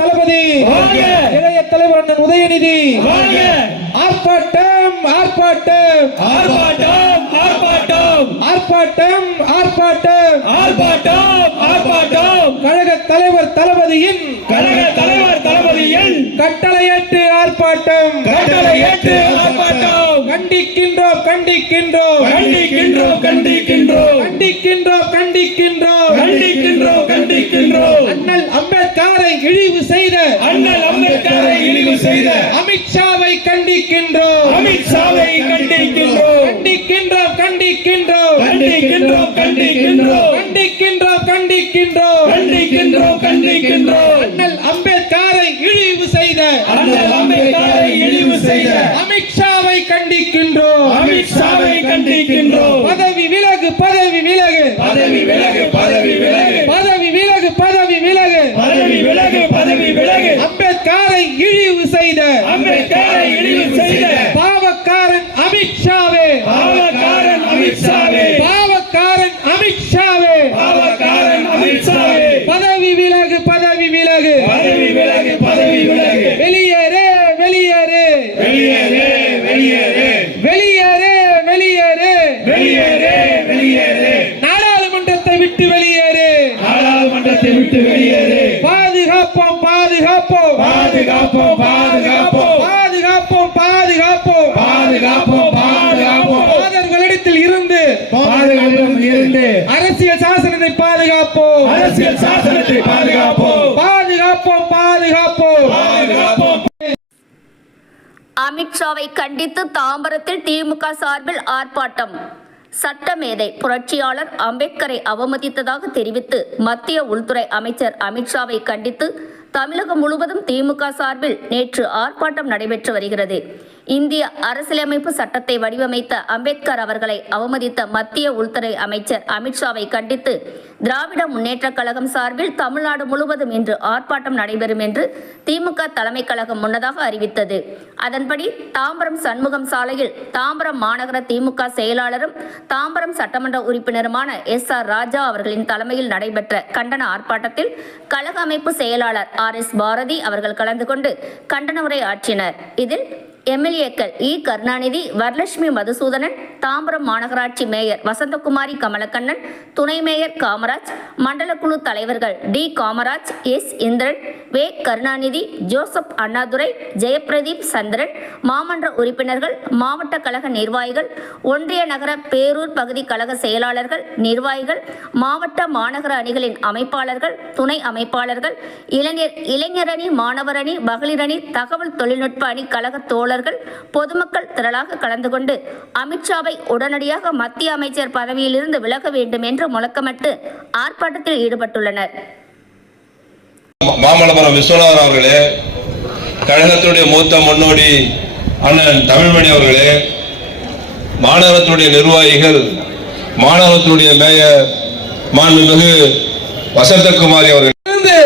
தளபதி! இளைய தலைவர் உதயநிதி! ஆர்ப்பாட்டம் ஆர்ப்பாட்டம். ஆர்ப்பாட்டம் ஆர்ப்பாட்டம். ஆர்ப்பாட்டம் ஆர்ப்பாட்டம். ஆர்ப்பாட்டம் ஆர்ப்பாட்டம். கழக தலைவர் தளபதியின் கழக தலைவர் தளபதியின் கட்டளையேற்று ஆர்ப்பாட்டம். கட்டளை ஏற்று ஆர்ப்பாட்டம். கண்டிக்கின்றோம் கண்டிக்கின்றோம். கண்டிக்கின்றோம் கண்டிக்கின்றோம். கண்டிக்கின்றோம் கண்டிக்கின்றோம். கண்டிக்கின்றோம் கண்டிக்கின்றோம். அண்ணல் அம்பேத்கரை இழிவு செய்த அண்ணல் அம்பேத்கரை இழிவு செய்த அமித்ஷாவை கண்டிக்கின்றோம். அமித்ஷாவை கண்டிக்கின்றோம். கண்டிக்கின்றோம் கண்டிக்கின்றோம். கண்டிக்கின்றோம் கண்டிக்கின்றோம். கண்டிக்கின்றோம் கண்டிக்கின்றோம். கண்டிக்கின்றோம் கண்டிக்கின்றோம். அண்ணல் அம்பேத்கரை இழிவு செய்த அண்ணல் அம்பேத்கரை இழிவு செய்த அமித்ஷாவை கண்டிக்கின்றோம். அமித்ஷாவை கண்டிக்கின்றோம். பதவி விலகு பதவி விலகு. பதவி விலகு பதவி விலகு. பதவி விலகு பதவி விலகு. செய்த அம்பேத்கரை இழிவு செய்த பாவக்காரன் அமித்ஷாவே. பாவக்காரன் அமித்ஷாவே. பாவக்காரன் அமித்ஷாவே. பாவக்காரன் அமித்ஷாவே. பதவி விலகு பதவி விலகு. பதவி விலகு பதவி விலகு. வெளியேறு வெளியேறு. வெளியேறு வெளியேறு. வெளியேறு வெளியேறு. வெளியேறு வெளியேறு. நாடாளுமன்றத்தை விட்டு வெளியேறு. நாடாளுமன்றத்தை விட்டு வெளியேறு. பாதுகாப்போம் பாதுகாப்போம். பாதுகாப்போம் பாதுகாப்போம். பாதுகாப்போம் பாதுகாப்போம். பாதர்களிடத்தில் இருந்து பாதுகாப்போம் இருந்து அரசியல் சாசனத்தை பாதுகாப்போம். அரசியல் சாசனத்தை பாதுகாப்போம். பாதுகாப்போம் பாதுகாப்போம். பாதுகாப்போம். அமித்ஷாவை கண்டித்து தாம்பரத்தில் திமுக சார்பில் ஆர்ப்பாட்டம். சட்டமேதை புரட்சியாளர் அம்பேத்கரை அவமதித்ததாக தெரிவித்து மத்திய உள்துறை அமைச்சர் அமித்ஷாவை கண்டித்து தமிழகம் முழுவதும் திமுக சார்பில் நேற்று ஆர்ப்பாட்டம் நடைபெற்று வருகிறது. இந்திய அரசியலமைப்பு சட்டத்தை வடிவமைத்த அம்பேத்கர் அவர்களை அவமதித்த மத்திய உள்துறை அமைச்சர் அமித்ஷாவை கண்டித்து திராவிட முன்னேற்றக் கழகம் சார்பில் தமிழ்நாடு முழுவதும் இன்று ஆர்ப்பாட்டம் நடைபெறும் என்று திமுக தலைமை கழகம் முன்னதாக அறிவித்தது. அதன்படி தாம்பரம் சண்முகம் சாலையில் தாம்பரம் மாநகர திமுக செயலாளரும் தாம்பரம் சட்டமன்ற உறுப்பினருமான எஸ் ஆர் ராஜா அவர்களின் தலைமையில் நடைபெற்ற கண்டன ஆர்ப்பாட்டத்தில் கழக அமைப்பு செயலாளர் ஆர் எஸ் பாரதி அவர்கள் கலந்து கொண்டு கண்டன உரை ஆற்றினர். இதில் எம்எல்ஏக்கள் இ. கருணாநிதி வரலட்சுமி மதுசூதனன் தாம்பரம் மாநகராட்சி மேயர் வசந்தகுமாரி கமலக்கண்ணன் துணை மேயர் காமராஜ் மண்டல குழு தலைவர்கள் டி. காமராஜ் எஸ். இந்திரன் வே. கருணாநிதி ஜோசப் அண்ணாதுரை ஜெயபிரதீப் சந்திரன் மாமன்ற உறுப்பினர்கள் மாவட்ட கழக நிர்வாகிகள் ஒன்றிய நகர பேரூர் பகுதி கழக செயலாளர்கள் நிர்வாகிகள் மாவட்ட மாநகர அணிகளின் அமைப்பாளர்கள் துணை அமைப்பாளர்கள் இளைஞர் இளைஞரணி மாணவரணி மகளிரணி தகவல் தொழில்நுட்ப அணி கழக தோழர்கள் பொதுமக்கள் திரளாக கலந்து கொண்டு அமித்ஷாவை உடனடியாக மத்திய அமைச்சர் பதவியிலிருந்து விலக வேண்டும் என்று முழக்கமிட்டு ஆர்ப்பாட்டத்தில் ஈடுபட்டுள்ளனர். மாமல்லபுரம் விஸ்வநாதன் அவர்களே கழகத்துடைய மூத்த முன்னோடி அண்ணன் தமிழ்மணி அவர்களே மாநகரத்துடைய நிர்வாகிகள் மாநகரத்துடைய மேயர் மாண்புமிகு வசந்தகுமாரி அவர்கள். இருந்து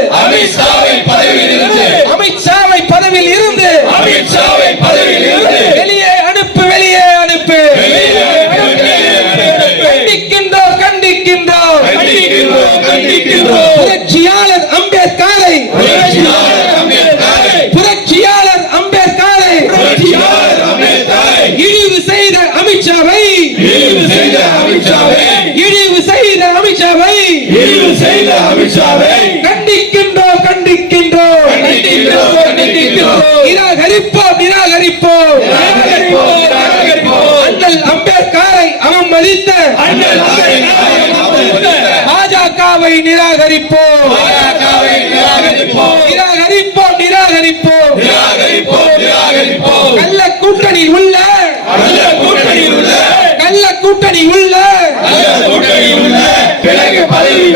அமித்ஷாவை பதவியில் இருந்து கண்டிக்கின்றோம். புரட்சியாளர் அம்பேத்கரை. புரட்சியாளர் அம்பேத்கரை. புரட்சியாளர் அம்பேத்கரை. புரட்சியாளர் அம்பேத்கரை. இழிவு செய்த அமித்ஷாவை. இழிவு செய்த அமித்ஷாவை. இழிவு செய்த அமித்ஷாவை. இழிவு செய்த அமித்ஷாவை. கண்டிக்கின்றோம் கண்டிக்கின்றோம். கண்டிக்கின்றோம் கண்டிக்கின்றோம். நிராகரிப்போம் நிராகரிப்போம். நிராகரிப்போம். அண்ணல் அம்பேத்கரை அவமதித்த அண்ணல் அம்பேத்கரை பாஜகவை நிராகரிப்போம். நிராகரிப்போம். நிராகரிப்போம் நிராகரிப்போம். கள்ள கூட்டணி உள்ள. நல்ல கூட்டணி உள்ள. நல்ல கூட்டணியில் உள்ள. பதவி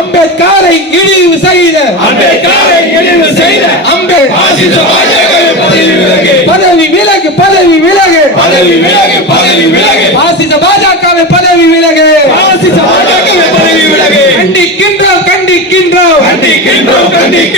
அம்பேத்கரை இழிவு செய்த. அம்பேத்கரை இழிவு செய்த. அம்பே பாசிச பாஜகவை பதவி விலகு பதவி விலகு பதவி விலகு பதவி விலகு speaking.